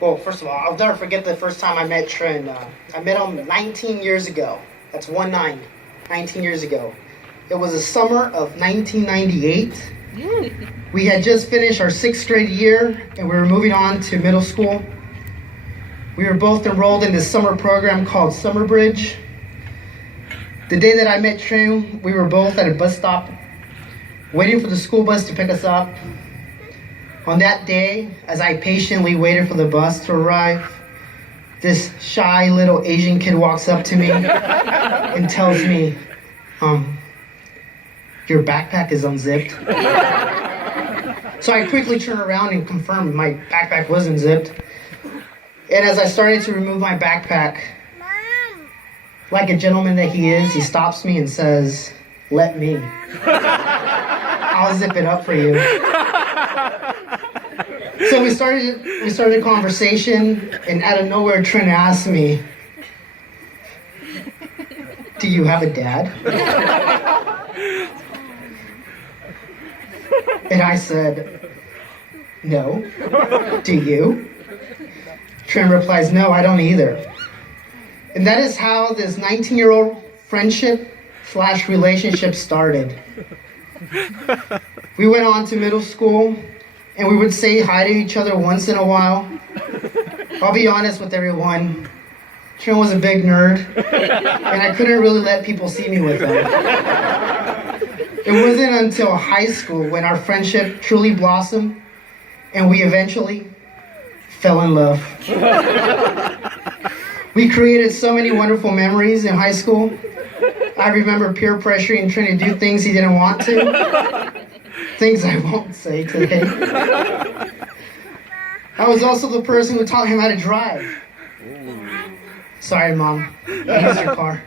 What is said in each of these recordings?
Well, first of all, I'll never forget the first time I met Trinh. I met him 19 years ago. That's 1-9, 19 years ago. It was the summer of 1998. We had just finished our 6th grade year, and we were moving on to middle school. We were both enrolled in this summer program called Summer Bridge. The day that I met Trinh, we were both at a bus stop, waiting for the school bus to pick us up. On that day, as I patiently waited for the bus to arrive, this shy little Asian kid walks up to me and tells me, your backpack is unzipped. So I quickly turned around and confirmed my backpack was unzipped. And as I started to remove my backpack, like a gentleman that he is, he stops me and says, "Let me. I'll zip it up for you." So we started a conversation, and out of nowhere, Trinh asked me, "Do you have a dad?" And I said, "No. Do you?" Trinh replies, "No, I don't either." And that is how this 19-year-old friendship/relationship started. We went on to middle school, and we would say hi to each other once in a while. I'll be honest with everyone, Trinh was a big nerd, and I couldn't really let people see me with him. It wasn't until high school when our friendship truly blossomed, and we eventually fell in love. We created so many wonderful memories in high school. I remember peer pressuring Trinh to do things he didn't want to. Things I won't say today. I was also the person who taught him how to drive. Sorry, Mom. I used your car.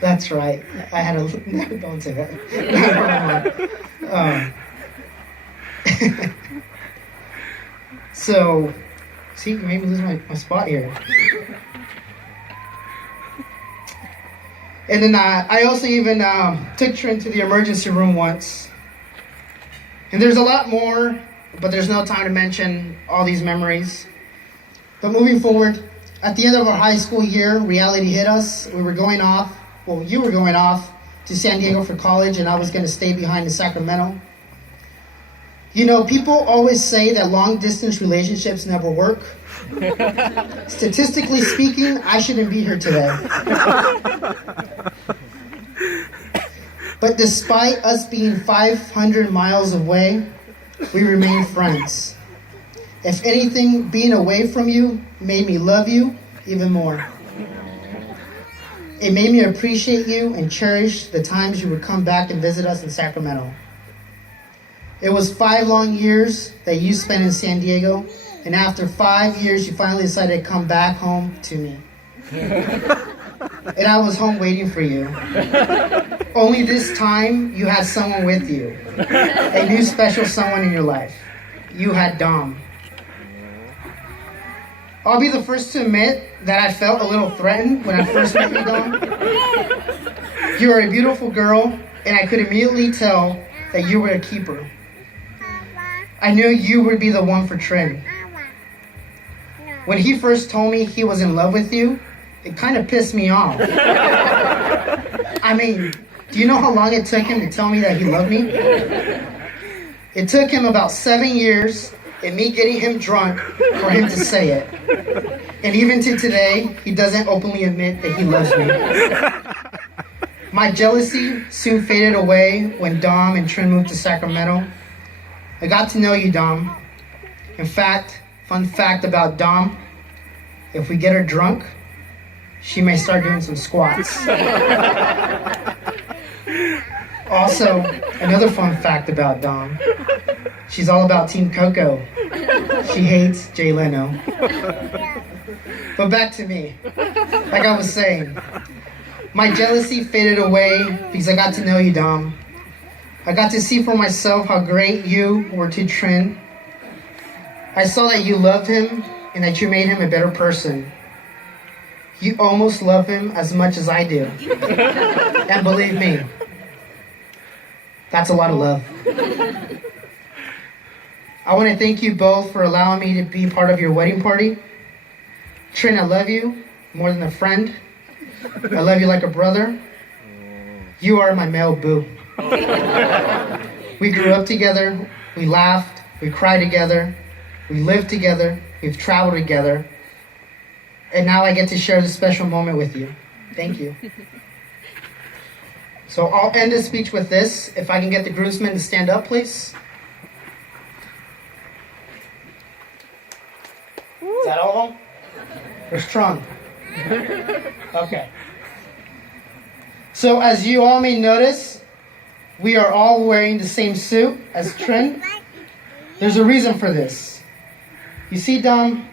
That's right. I had a... Don't say that. So, see, you made me lose my spot here. And then I also even took Trinh to the emergency room once. And there's a lot more, but there's no time to mention all these memories. But moving forward, at the end of our high school year, reality hit us. We were going off, well, you were going off to San Diego for college, and I was going to stay behind in Sacramento. You know, people always say that long-distance relationships never work. Statistically speaking, I shouldn't be here today. But despite us being 500 miles away, we remain friends. If anything, being away from you made me love you even more. It made me appreciate you and cherish the times you would come back and visit us in Sacramento. It was 5 long years that you spent in San Diego, and after 5 years, you finally decided to come back home to me. And I was home waiting for you. Only this time, you had someone with you. A new special someone in your life. You had Dom. I'll be the first to admit that I felt a little threatened when I first met you, Dom. You are a beautiful girl, and I could immediately tell that you were a keeper. I knew you would be the one for Trinh. When he first told me he was in love with you, it kind of pissed me off. I mean, do you know how long it took him to tell me that he loved me? It took him about 7 years and me getting him drunk for him to say it. And even to today, he doesn't openly admit that he loves me. My jealousy soon faded away when Dom and Trinh moved to Sacramento. I got to know you, Dom. In fact, fun fact about Dom, if we get her drunk, she may start doing some squats. Also, another fun fact about Dom, she's all about Team Coco. She hates Jay Leno. But back to me. Like I was saying, my jealousy faded away because I got to know you, Dom. I got to see for myself how great you were to Trinh. I saw that you loved him and that you made him a better person. You almost love him as much as I do. And believe me, that's a lot of love. I want to thank you both for allowing me to be part of your wedding party. Trinh, I love you more than a friend. I love you like a brother. You are my male boo. We grew up together, we laughed, we cried together, we lived together, we've traveled together, and now I get to share this special moment with you. Thank you. So I'll end this speech with this. If I can get the groomsmen to stand up, please. Is that all of them? Where's Trinh? Okay. So as you all may notice, we are all wearing the same suit as Trinh. There's a reason for this. You see, Dom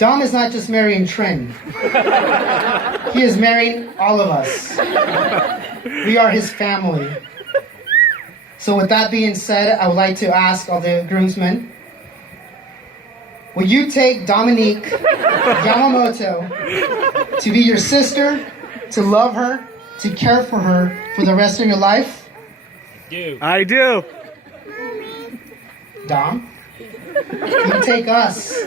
is not just marrying Trinh. He is marrying all of us. We are his family. So with that being said, I would like to ask all the groomsmen, will you take Dominique Yamamoto to be your sister, to love her, to care for her for the rest of your life? I do. Dom, will you take us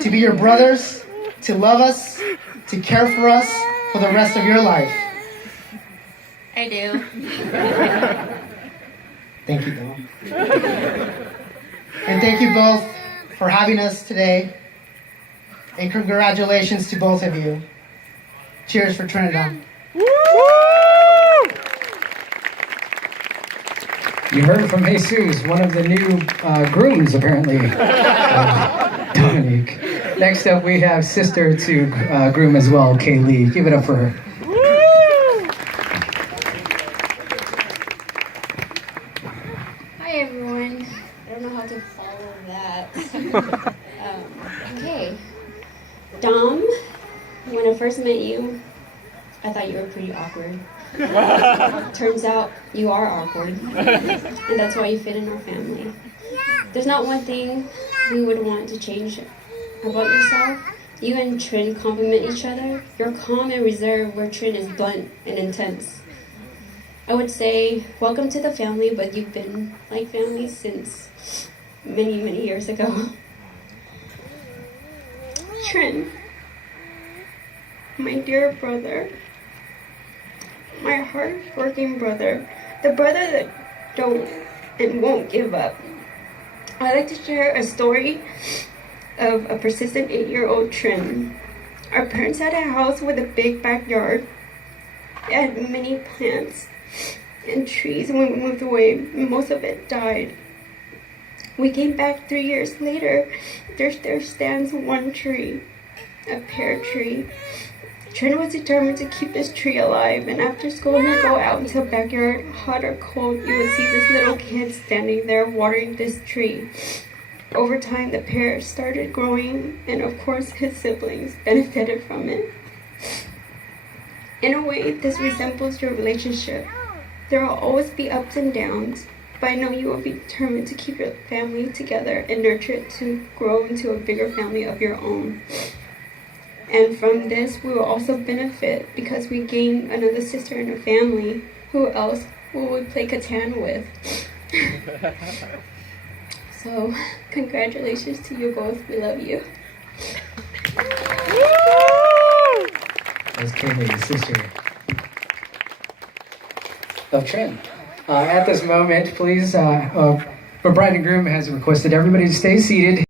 to be your brothers, to love us, to care for us for the rest of your life? I do. Thank you, Dom. And thank you both for having us today. And congratulations to both of you. Cheers for Trinh and Dom. You heard from Jesus, one of the new grooms, apparently, Dominique. Next up, we have sister to groom as well, Kaylee. Give it up for her. Hi everyone. I don't know how to follow that. Okay. Dom, when I first met you, I thought you were pretty awkward. Turns out you are awkward. And that's why you fit in our family. There's not one thing we would want to change about yourself. You and Trinh complement each other. You're calm and reserved, where Trinh is blunt and intense. I would say, welcome to the family, but you've been like family since many, many years ago. Trinh, my dear brother, my hard-working brother, the brother that don't and won't give up. I'd like to share a story of a persistent 8-year-old Trinh. Our parents had a house with a big backyard. It had many plants and trees, and when we moved away, most of it died. We came back 3 years later. There stands one tree, a pear tree. Trinh was determined to keep this tree alive, and after school he'd go out into the backyard, hot or cold. You would see this little kid standing there watering this tree. Over time, the pear started growing, and of course his siblings benefited from it. In a way, this resembles your relationship. There will always be ups and downs, but I know you will be determined to keep your family together and nurture it to grow into a bigger family of your own. And from this, we will also benefit because we gain another sister in the family. Who else will we play Catan with? So, congratulations to you both. We love you. That's Kaylee, sister of Trinh. At this moment, please, the bride and groom has requested everybody to stay seated.